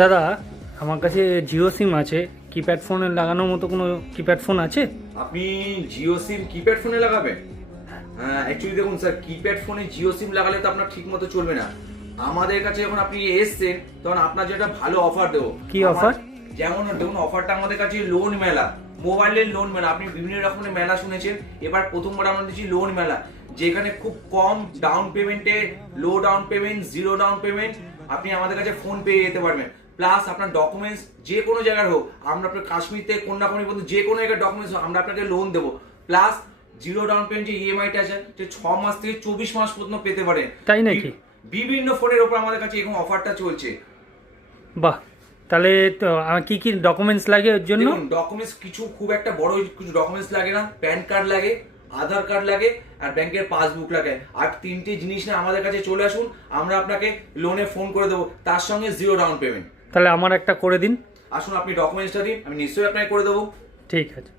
দাদা আমার কাছে জিও সিম আছে, কিপ্যাড ফোনে লাগানোর মতো কোনো কিপ্যাড ফোন আছে? আপনি জিও সিম কিপ্যাড ফোনে লাগাবেন? অ্যাকচুয়ালি দেখুন স্যার, কিপ্যাড ফোনে জিও সিম লাগালে তো আপনার ঠিক মতো চলবে না। আমাদের কাছে যখন আপনি এসছেন তখন আপনার যেটা ভালো অফার দেবো। কি অফার? যেমন দেখুন, অফারটা আমাদের কাছে লোন মেলা, মোবাইলের লোন মেলা। আপনি বিভিন্ন রকমের মেলা শুনেছেন, এবার প্রথমবার আমরা দিচ্ছি লোন মেলা, যেখানে খুব কম ডাউন পেমেন্টে, লো down payment, zero down payment আপনি আমাদের কাছে ফোন পেয়ে যেতে পারবেন। প্লাস আপনার ডকুমেন্টস যে কোনো জায়গার হোক, আমরা আপনার কাশ্মীর থেকে কন্যাকুমারী পর্যন্ত যে কোনো জায়গায় ডকুমেন্টস আমরা আপনাকে লোন দেবো। প্লাস জিরো ডাউন পেমেন্ট যে ইএমআইটা আছে, যে 6 মাস থেকে 24 মাস পর্যন্ত পেতে পারেন। তাই নাকি? বিভিন্ন ফোনের ওপর আমাদের কাছে এরকম অফারটা চলছে। বাহ, তাহলে তো আমার কি কি ডকুমেন্টস লাগে এর জন্য? ডকুমেন্টস কিছু খুব একটা বড় কিছু ডকুমেন্টস লাগে না। প্যান কার্ড লাগে, আধার কার্ড লাগে, আর ব্যাংকের পাসবুক লাগে। আর 3টে জিনিস নিয়ে আমাদের কাছে চলে আসুন, আমরা আপনাকে লোনে ফোন করে দেবো, তার সঙ্গে জিরো ডাউন পেমেন্ট। তাহলে আমার একটা করে দিন। আসুন, আপনি ডকুমেন্টসটা দিন, আমি নিশ্চয়ই আপনাকে করে দেবো। ঠিক আছে।